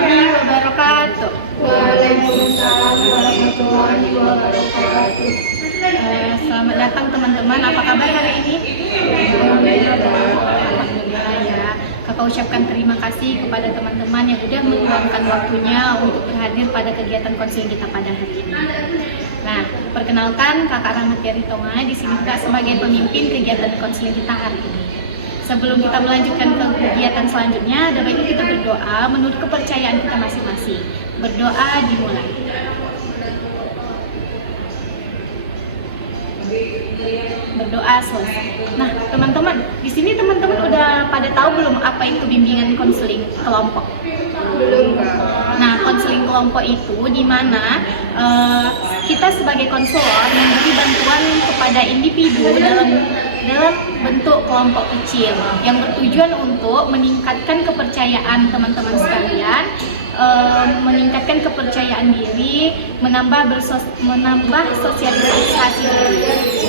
warahmatullahi wabarakatuh. Waalaikumsalam warahmatullahi wabarakatuh. Selamat datang teman-teman. Apa kabar hari ini? Alhamdulillah ya. Kakak ucapkan terima kasih kepada teman-teman yang sudah meluangkan waktunya untuk hadir pada kegiatan konseling kita pada hari ini. Nah, perkenalkan Kakak Rahmat Yari Tonga di sini juga sebagai pemimpin kegiatan konseling kita hari ini. Sebelum kita melanjutkan ke kegiatan selanjutnya, ada baiknya kita berdoa menurut kepercayaan kita masing-masing. Berdoa dimulai. Berdoa selesai. Nah, teman-teman, di sini teman-teman udah pada tahu belum apa itu bimbingan konseling kelompok? Belum, Kak. Nah, konseling kelompok itu di mana kita sebagai konselor memberi bantuan kepada individu dalam bentuk kelompok kecil yang bertujuan untuk meningkatkan kepercayaan teman-teman sekalian, meningkatkan kepercayaan diri, menambah sosialisasi diri.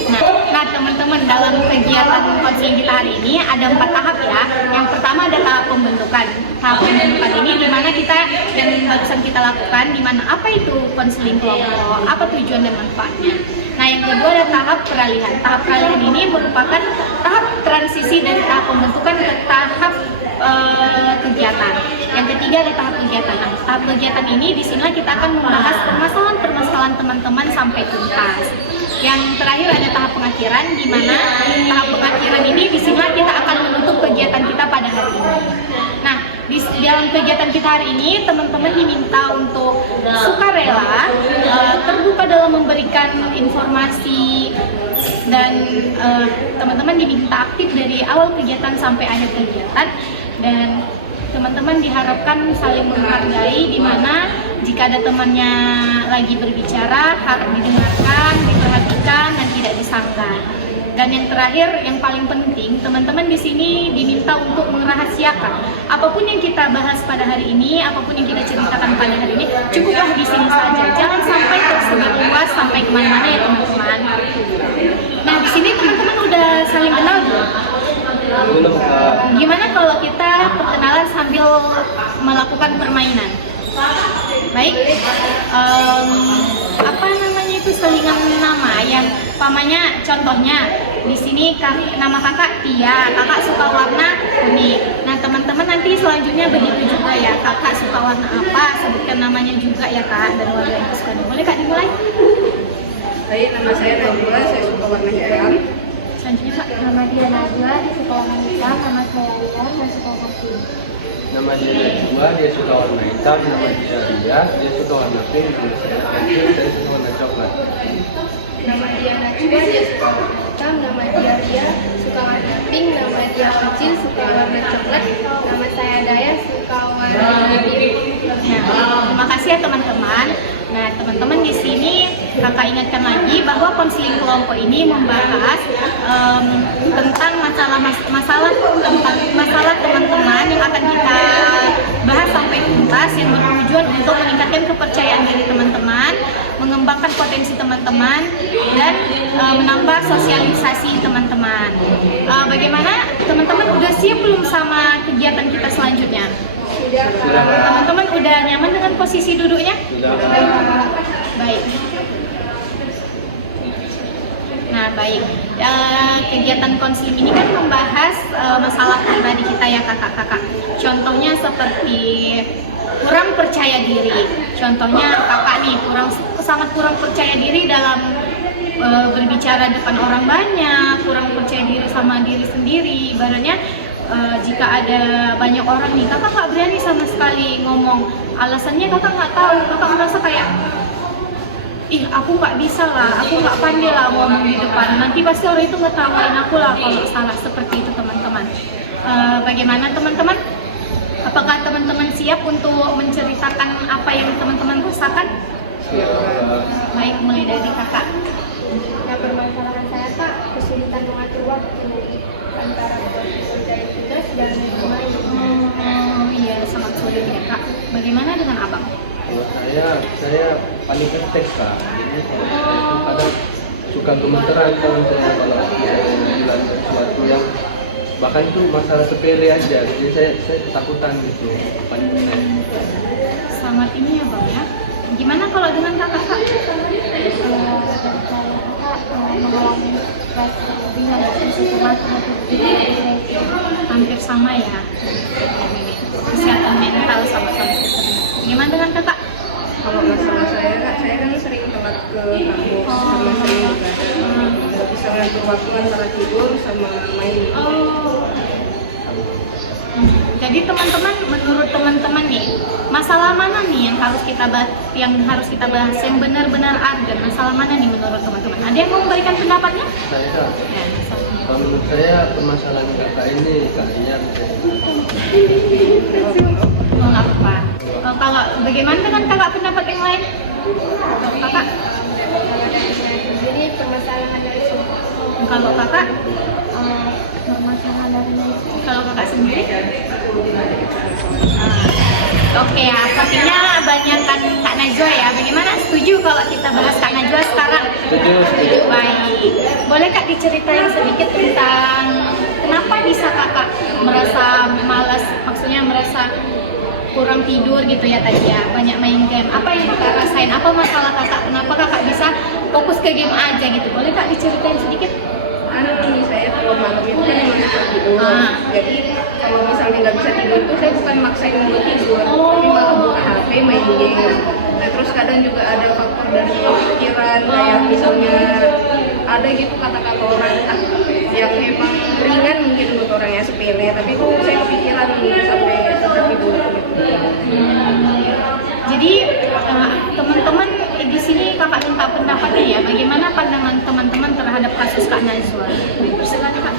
Nah teman-teman, dalam kegiatan konseling kita hari ini ada 4 tahap ya. Yang pertama ada tahap pembentukan. Tahap pembentukan ini dimana kita dan barusan kita lakukan, dimana apa itu konseling kelompok, apa tujuan dan manfaatnya. Nah yang kedua ada tahap peralihan. Tahap peralihan ini merupakan tahap transisi dari tahap pembentukan ke tahap kegiatan. Yang ketiga ada tahap kegiatan. Nah, tahap kegiatan ini disinilah kita akan membahas permasalahan teman-teman sampai tuntas. Yang terakhir ada tahap pengakhiran, di mana tahap pengakhiran ini disinilah kita akan menutup kegiatan kita pada hari ini. Nah, di dalam kegiatan kita hari ini teman-teman diminta untuk sukarela, terbuka dalam memberikan informasi, dan teman-teman diminta aktif dari awal kegiatan sampai akhir kegiatan. Dan teman-teman diharapkan saling menghargai, di mana jika ada temannya lagi berbicara harus didengarkan, diperhatikan, dan tidak disanggah. Dan yang terakhir, yang paling penting, teman-teman di sini diminta untuk merahasiakan apapun yang kita bahas pada hari ini, apapun yang kita ceritakan pada hari ini, cukuplah di sini saja. Jangan sampai tersebar luas sampai kemana-mana ya teman-teman. Nah di sini teman-teman udah saling kenal belum? Gimana kalau kita perkenalan sambil melakukan permainan? Baik, apa namanya itu, selingan nama yang pamannya, contohnya di sini nama kakak Tia, kakak suka warna kuning. Nah teman-teman nanti selanjutnya begitu juga ya, kakak suka warna apa, sebutkan namanya juga ya kak, dan warna yang suka. Boleh kak dimulai? Baik, nama saya Najwa, saya suka warna hitam. Selanjutnya kak. Nama dia Najwa, dia suka warna hitam. Nama saya Ria, saya suka warna pink. Nama dia Najwa, dia suka warna hitam. Nama dia Ria, dia suka warna pink. Nama saya Najwa, saya suka warna coklat. Nama dia Najwa, dia suka warna hitam. Nama dia Ria, suka warna pink. Nama dia Kecil, suka warna coklat. Nama saya Daya, suka warna biru. Nah, terima kasih ya teman-teman. Nah, teman-teman di sini kakak ingatkan lagi bahwa konseling kelompok ini membahas tentang masalah teman-teman yang akan kita bahas sampai tuntas, yang bertujuan untuk meningkatkan kepercayaan diri teman-teman, mengembangkan potensi teman-teman, dan menambah sosialisasi teman-teman. Bagaimana teman-teman, udah siap belum sama kegiatan kita selanjutnya? Teman-teman udah nyaman dengan posisi duduknya? Baik. Nah baik, kegiatan konseling ini kan membahas masalah pribadi kita ya kakak-kakak. Contohnya seperti kurang percaya diri. Contohnya kakak nih sangat kurang percaya diri dalam berbicara depan orang banyak, kurang percaya diri sama diri sendiri. Ibaratnya jika ada banyak orang nih, kakak nggak berani sama sekali ngomong. Alasannya kakak nggak tahu, kakak merasa kayak, ih aku nggak bisa lah, aku nggak pandai lah ngomong di depan. Nanti pasti orang itu ngetawain aku lah kalau salah, seperti itu teman-teman. Bagaimana teman-teman? Apakah teman-teman siap untuk menceritakan apa yang teman-teman rasakan? Baik, mulai dari kakak. Nah, permasalahan saya Pak, kesulitan mengatur waktu antara kerja tugas dan bermain. Oh iya, sangat sulit ya kak. Bagaimana dengan abang? Kalau saya paling teks kak. Jadi kalau saya itu kadang suka gemeteran kalau saya bilang sesuatu yang bahkan itu masalah sepele aja. Jadi saya ketakutan gitu. Paling selamat ini ya bang ya. Gimana kalau dengan kakak kak? mengalami stres berlebihan Hampir sama ya. Kesehatan mental sama-sama. Gimana dengan kakak? Kalau masalah saya kak, saya kan sering telat ke kampus sama sering begadang, nggak bisa ngatur waktu antara tidur sama main. Jadi teman-teman, menurut teman-teman nih, masalah mana nih yang harus kita bahas, yang benar-benar urgent? Masalah mana nih menurut teman-teman? Ada yang mau memberikan pendapatnya? Saya, Ya, misalnya. kalau menurut saya permasalahan kakak ini kayaknya Oh, nggak apa-apa. Kalau bagaimana dengan kakak pendapat yang lain? Kakak? jadi permasalahan dari semua Kalau kakak? permasalahan dari Kalau kakak sendiri? Oke ya, sepertinya banyakkan Kak Najwa ya. Bagaimana? Setuju kalau kita bahas Kak Najwa sekarang? setuju. Baik. Boleh Kak diceritain sedikit tentang kenapa bisa kakak merasa malas, maksudnya merasa kurang tidur gitu ya tadi ya, banyak main game. Apa yang kakak rasain? Apa masalah kakak? Kenapa kakak bisa fokus ke game aja gitu? Boleh Kak diceritain sedikit? Ini saya kalau malam itu kan emang bisa tidur. Jadi kalau misalnya nggak bisa tidur tuh saya bukan maksain buat tidur, tapi malah buka HP main game. Nah terus kadang juga ada faktor dari pikiran kayak misalnya ada gitu kata-kata orang yang emang ringan mungkin buat orang yang sepele, tapi tuh saya kepikiran sampai tidur gitu. Jadi teman-teman di sini kakak minta pendapatnya ya, bagaimana pandangan teman-teman terhadap kasus Kak Najwa? Silakan Kak.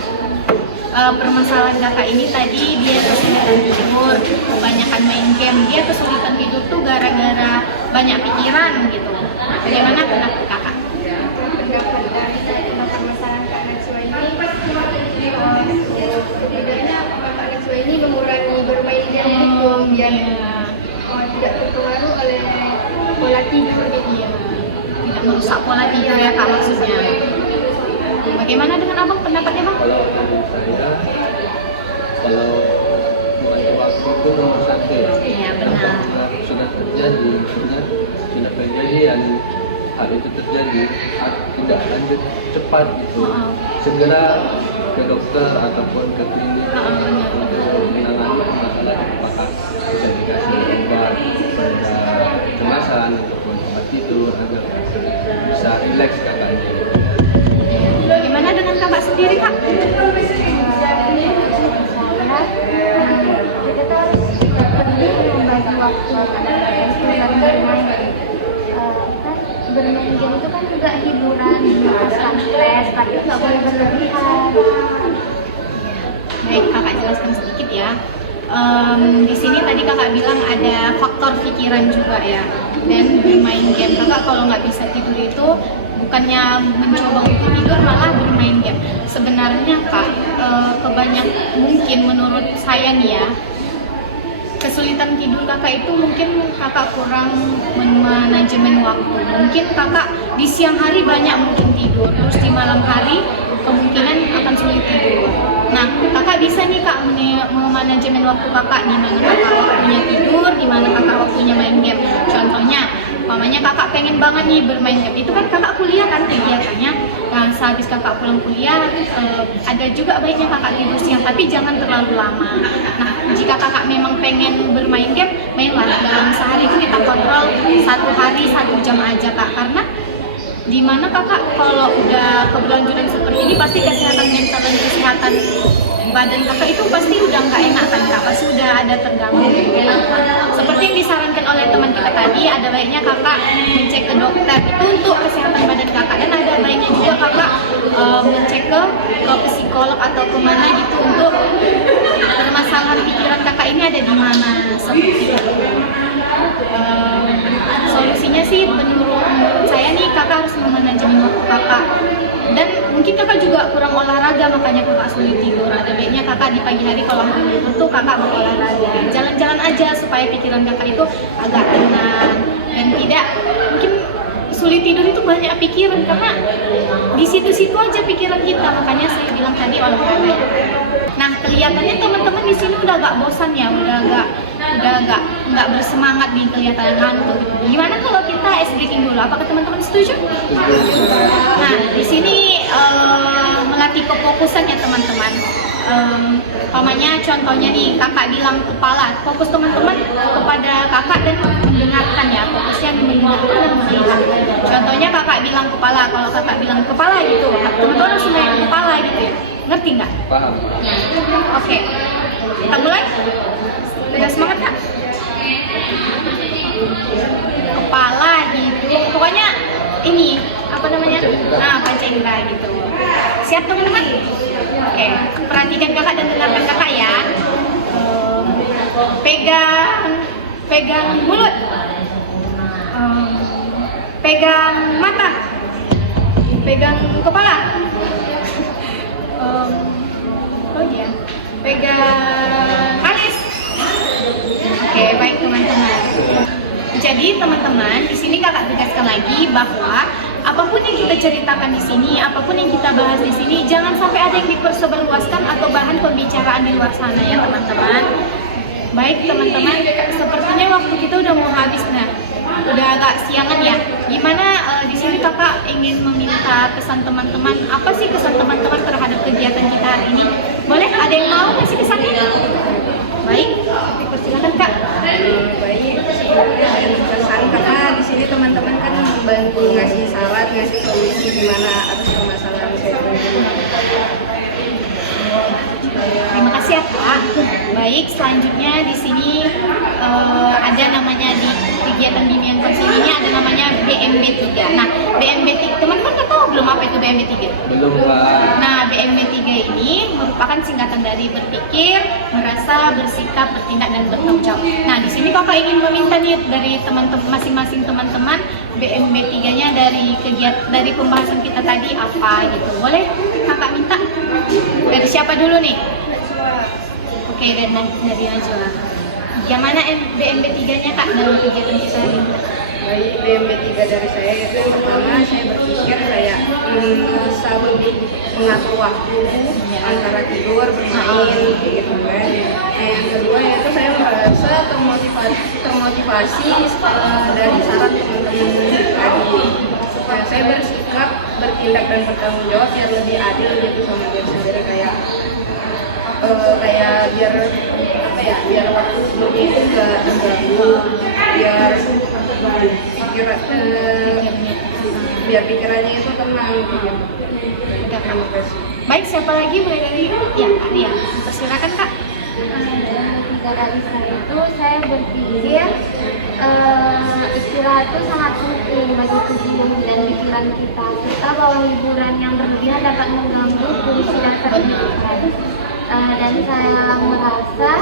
Permasalahan kakak ini tadi dia kesulitan tidur, kebanyakan main game, dia kesulitan tidur tuh gara-gara banyak pikiran gitu. Bagaimana pendapat kakak? pendapat dari saya tentang permasalahan Kak Najwa ini setidaknya Kak Najwa ini mengurangi bermain game itu biar tidak terpengaruh oleh pola tidur dia. Tidak merusak pola tidur ya Kak maksudnya. Bagaimana dengan abang pendapatnya bang? Kalau menurut saya, kalau mengatur waktu itu nomor satu. Iya benar. Sudah terjadi dan hal itu terjadi, tidak lanjut cepat gitu. Segera ke dokter ataupun ke klinik untuk menangani masalah apakah bisa dikasih obat pada kecemasan ataupun obat tidur agar bisa rileks kakaknya. Bagaimana dengan kakak sendiri Kak? Kita tuh harus membagi waktu dalam bermain. Bermain game itu kan juga hiburan, melepaskan stres, tapi nggak boleh berlebihan. Baik, kakak jelaskan sedikit ya. Di sini tadi kakak bilang ada faktor pikiran juga ya, dan bermain game. Kakak kalau nggak bisa tidur itu bukannya mencoba untuk tidur, malah bermain game. Sebenarnya Kak, mungkin menurut saya nih ya, kesulitan tidur kakak itu mungkin kakak kurang manajemen waktu. Mungkin kakak di siang hari banyak mungkin tidur, terus di malam hari kemungkinan akan sulit tidur. Nah, kakak bisa nih Kak manajemen waktu kakak, di mana kakak waktunya tidur, di mana kakak waktunya main game. Contohnya, umpamanya kakak pengen banget nih bermain game, itu kan kakak kuliah kan kegiatannya. Nah, sehabis kakak pulang kuliah, ada juga baiknya kakak tidur siang, tapi jangan terlalu lama. Nah, jika kakak memang pengen bermain game, mainlah dalam sehari itu kita kontrol 1 hari 1 jam aja Kak, karena dimana kakak kalau udah keberlanjutan seperti ini pasti kesehatan mental dan kesehatan badan kakak itu pasti udah nggak enak kan Kak, pasti udah ada terganggu. Seperti yang disarankan oleh teman kita tadi, ada baiknya kakak mencek ke dokter itu untuk kesehatan badan kakak, dan ada baiknya juga kakak mencek ke psikolog atau kemana gitu untuk permasalahan pikiran kakak ini ada di mana. Seperti itu. Solusinya sih menurut saya nih kakak harus memanajemen waktu kakak, dan mungkin kakak juga kurang olahraga makanya kakak sulit tidur. Ada baiknya kakak di pagi hari kalau mau tidur tuh kakak berolahraga, jalan-jalan aja supaya pikiran kakak itu agak tenang dan tidak mungkin sulit tidur itu banyak pikiran, karena di situ-situ aja pikiran kita. Makanya saya bilang tadi olahraga. Nah, kelihatannya teman-teman di sini udah agak bosan ya, udah agak nggak bersemangat nih, kelihatan ngantuk. Gimana kalau kita ice breaking dulu? Apakah teman-teman setuju? Nah, di sini melatih kefokusan ya teman-teman. Pamannya contohnya nih, kakak bilang kepala, fokus teman-teman kepada kakak dan mendengarkan ya, fokusnya mendengarkan dan melihat. Contohnya kakak bilang kepala, kalau kakak bilang kepala gitu, teman-teman harus naik kepala gitu ya, ngerti nggak? Paham. Oke, kita mulai. Udah semangat kak? Kepala gitu, pokoknya ini apa namanya? Panca indera gitu. Siap teman-teman? Oke, perhatikan kakak dan dengarkan kakak ya. Pegang mulut, pegang mata, pegang kepala, pegang alis. Oke, baik teman-teman. Jadi teman-teman, di sini kakak tegaskan lagi bahwa apapun yang kita ceritakan di sini, apapun yang kita bahas di sini, jangan sampai ada yang dipersebarluaskan atau bahan pembicaraan di luar sana ya teman-teman. Baik teman-teman, sepertinya waktu kita udah mau habis, nah udah agak siangan ya. Gimana di sini kakak ingin meminta pesan teman-teman, apa sih kesan teman-teman terhadap kegiatan kita hari ini? Boleh? Ada yang mau kasih kesannya? Baik, persilakan kak. Baik, dari pesan karena di sini teman-teman kan membantu ngasih saran, ngasih solusi gimana atas permasalahan saya. Terima kasih ya Pak. Baik, selanjutnya di sini ada namanya di kegiatan bimbingan konseling ini ada namanya BMB 3. Nah, BMB 3, teman-teman kan tahu belum apa itu BMB 3? Belum Pak. Nah, BMB 3 ini merupakan singkatan dari berpikir, merasa, bersikap, bertindak, dan bertanggung jawab. Nah, di sini kakak ingin meminta nih dari teman-teman masing-masing teman-teman BMB 3-nya dari kegiatan dari pembahasan kita tadi apa gitu. Boleh kakak minta? Dari siapa dulu nih? Oke, dari Najwa. Yang mana BMB 3-nya kak dalam kegiatan kita hari ini? Baik, BMB 3 dari saya itu yang pertama saya berpikir saya bisa lebih mengatur waktu antara tidur, bermain, gitu kan. Yang kedua yaitu saya merasa termotivasi dari saran teman-teman tadi, supaya saya bersikap, bertindak dan bertanggung jawab biar lebih adil gitu sama diri sendiri, kayak biar apa ya, biar waktu sebelumnya itu nggak terganggu, biar pikirannya itu tenang gitu. Terima kasih. Baik, siapa lagi? Mulai dari ya Arya. Persilakan kak. Dalam 3 dari saya itu saya berpikir istirahat itu sangat penting bagi tubuh dan pikiran kita. Kita bahwa hiburan yang berlebihan dapat mengganggu fungsi dasar pikiran. Dan saya merasa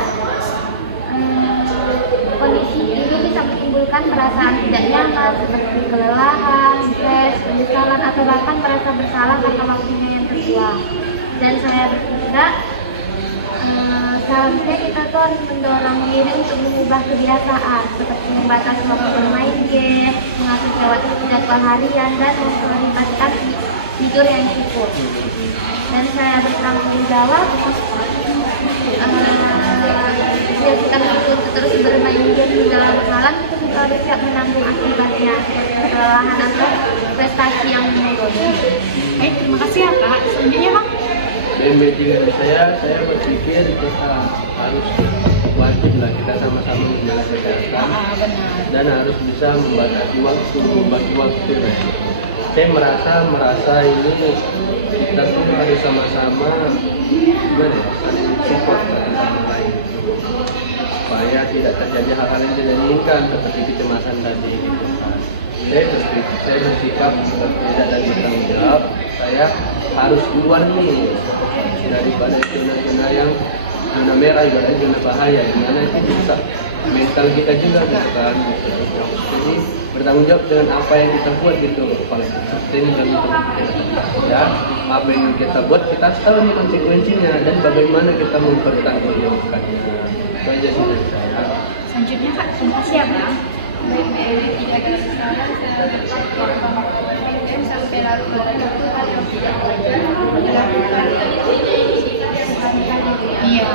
kondisi ini bisa menimbulkan perasaan tidak nyaman seperti kelelahan, stres, penyesalan, atau bahkan merasa bersalah karena waktunya yang terbuang. Dan saya berpikir seharusnya kita tuh harus mendorong diri untuk mengubah kebiasaan seperti membatasi waktu bermain game, mengatur jadwal harian, dan melibatkan tidur yang cukup. Dan saya bertanggung jawab jika kita mengikuti terus bermain game di dalam malam, kita harus siap menanggung akibatnya, kelelahan atau prestasi yang menurun. Baik, terima kasih ya kak. Selanjutnya bang. BMB 3 dari saya berpikir kita harus wajib lah kita sama-sama menjaga kesehatan dan harus bisa membatasi waktu, membagi waktu. Saya merasa ini kita tuh harus sama-sama saling support satu sama lain supaya tidak terjadi hal-hal yang tidak diinginkan seperti kecemasan tadi. Saya bersikap berbeda dan bertanggung jawab. Saya harus duluan nih daripada zona-zona yang zona merah, ibaratnya zona bahaya, yang mana itu bisa mental kita juga gitu kan. Jadi bertanggung jawab dengan apa yang kita buat gitu, paling sustain dan ya apa yang kita buat kita harus tahu nih konsekuensinya dan bagaimana kita mempertanggungjawabkannya. Itu aja sih dari saya. Selanjutnya kak, terima kasih ya bang. baik tidak ada masalah dan sampai lalu itu hal yang tidak wajar dilakukan Iya.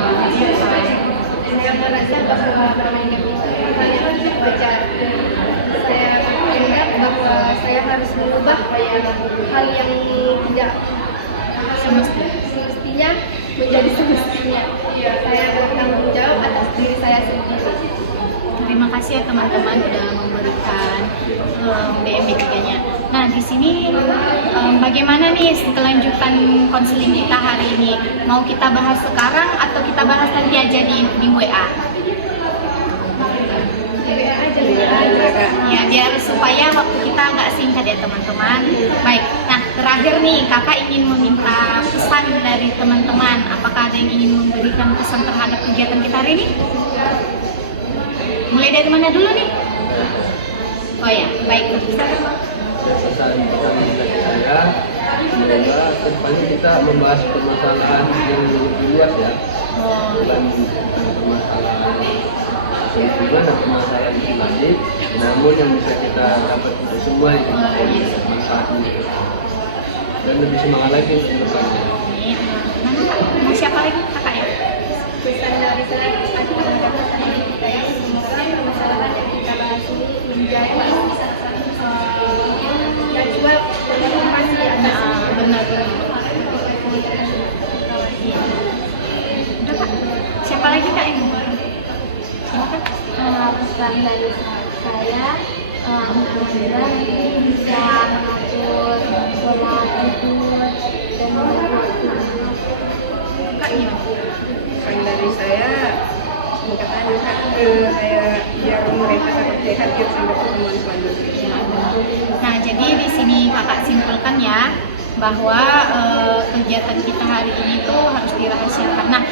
saya merasa bahwa permainan itu hal yang tidak wajar. Saya menganggap bahwa saya harus mengubah hal yang tidak semestinya menjadi semestinya. Saya bertanggung jawab atas diri saya sendiri. Terima kasih ya teman-teman udah memberikan BMB3-nya. Nah, di sini bagaimana nih kelanjutan konseling kita hari ini? Mau kita bahas sekarang atau kita bahas nanti aja di WA? Ya, biar supaya waktu kita nggak singkat ya teman-teman. Baik, nah terakhir nih kakak ingin meminta pesan dari teman-teman. Apakah ada yang ingin memberikan pesan terhadap kegiatan kita hari ini? Mulai dari mana dulu nih? Oh ya, baik. Pesan dari saya, semoga kedepannya kita membahas permasalahan yang lebih luas ya, bukan permasalahan gimana permasalahan pribadi, namun yang bisa kita dapat untuk semua itu manfaatnya dan lebih semangat lagi untuk kedepannya. Mana kak? Mau siapa lagi kakak ya? Pesan dari saya kepada teman-teman kita yang semoga permasalahan yang kita bahas ini menjadi najwa dan pasti ada. Benar. Udah kak? Siapa lagi kak ini? Silakan. Pesan dari saya mudah-mudahan ini bisa mengatur pola tidur dan Kak iya. Pesan dari saya semoga saya biar mereka tetap sehat ya sampai pertemuan selanjutnya. Nah, jadi di sini kakak simpulkan ya bahwa kegiatan kita hari ini tuh harus dirahasiakan. Nah,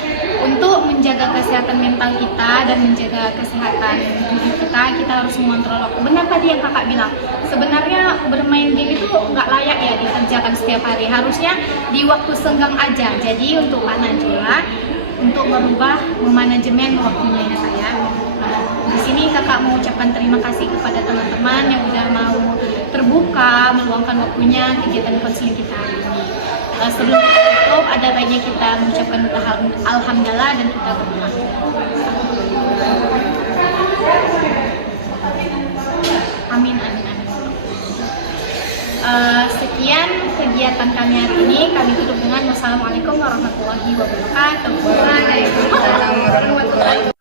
untuk menjaga kesehatan mental kita dan menjaga kesehatan diri kita harus mengontrol waktu. Benar tadi yang kakak bilang, sebenarnya bermain game itu nggak layak ya dikerjakan setiap hari. Harusnya di waktu senggang aja. Jadi untuk Kak Najwa, untuk merubah memanajemen waktunya ya kak ya. Di sini kakak mau ucapkan terima kasih kepada teman-teman yang udah mau terbuka meluangkan waktunya kegiatan konseling kita hari ini. Sebelum kita tutup, ada baiknya kita mengucapkan alhamdulillah dan kita berdoa. Amin, amin, amin. Sekian kegiatan kami hari ini. Kami tutup dengan wassalamualaikum warahmatullahi wabarakatuh. Waalaikumsalam warahmatullahi wabarakatuh.